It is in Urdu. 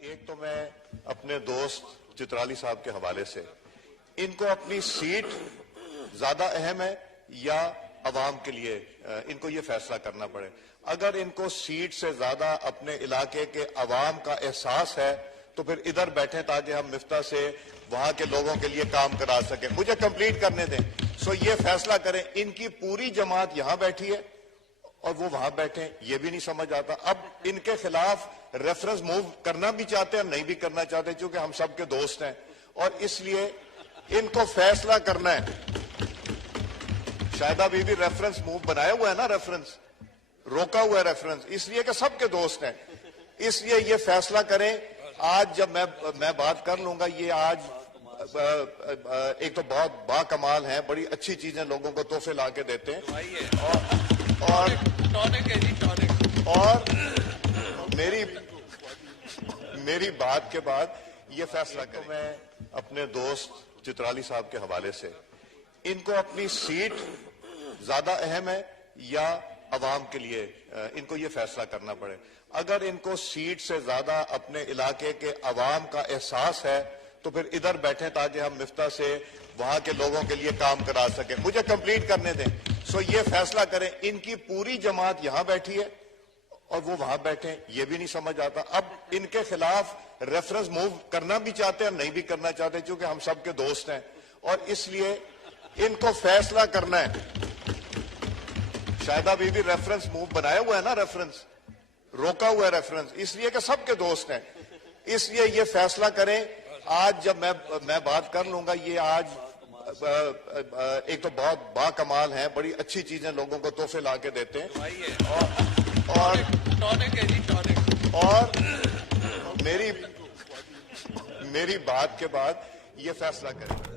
ایک تو میں اپنے دوست چترالی صاحب کے حوالے سے ان کو اپنی سیٹ زیادہ اہم ہے یا عوام کے لیے ان کو یہ فیصلہ کرنا پڑے. اگر ان کو سیٹ سے زیادہ اپنے علاقے کے عوام کا احساس ہے تو پھر ادھر بیٹھیں تاکہ ہم مفتاح سے وہاں کے لوگوں کے لیے کام کرا سکیں. مجھے کمپلیٹ کرنے دیں. یہ فیصلہ کریں. ان کی پوری جماعت یہاں بیٹھی ہے اور وہ وہاں بیٹھیں, یہ بھی نہیں سمجھ آتا. اب ان کے خلاف ریفرنس موو کرنا بھی چاہتے ہیں اور نہیں بھی کرنا چاہتے چونکہ ہم سب کے دوست ہیں, اور اس لیے ان کو فیصلہ کرنا ہے. شاہدہ بی بی ریفرنس موو بنایا ہوا ہے نا, ریفرنس روکا ہوا ہے ریفرنس, اس لیے کہ سب کے دوست ہیں. اس لیے یہ فیصلہ کریں. آج جب میں بات کر لوں گا, یہ آج ایک تو بہت با کمال ہیں, بڑی اچھی چیزیں لوگوں کو تحفے لا کے دیتے ہیں, اور میری بات کے بعد یہ فیصلہ کریں. میں اپنے دوست چترالی صاحب کے حوالے سے ان کو اپنی سیٹ زیادہ اہم ہے یا عوام کے لیے ان کو یہ فیصلہ کرنا پڑے. اگر ان کو سیٹ سے زیادہ اپنے علاقے کے عوام کا احساس ہے تو پھر ادھر بیٹھیں تاکہ ہم مفتاح سے وہاں کے لوگوں کے لیے کام کرا سکیں. مجھے کمپلیٹ کرنے دیں. یہ فیصلہ کریں. ان کی پوری جماعت یہاں بیٹھی ہے اور وہ وہاں بیٹھیں, یہ بھی نہیں سمجھ آتا. اب ان کے خلاف ریفرنس موو کرنا بھی چاہتے ہیں اور نہیں بھی کرنا چاہتے چونکہ ہم سب کے دوست ہیں, اور اس لیے ان کو فیصلہ کرنا ہے. شاہدہ بی بی ریفرنس موو بنایا ہوا ہے نا, ریفرنس روکا ہوا ہے ریفرنس, اس لیے کہ سب کے دوست ہیں. اس لیے یہ فیصلہ کریں. آج جب میں بات کر لوں گا, یہ آج ایک تو بہت با کمال ہیں, بڑی اچھی چیزیں لوگوں کو تحفے لا کے دیتے ہیں, اور میری بات کے بعد یہ فیصلہ کریں.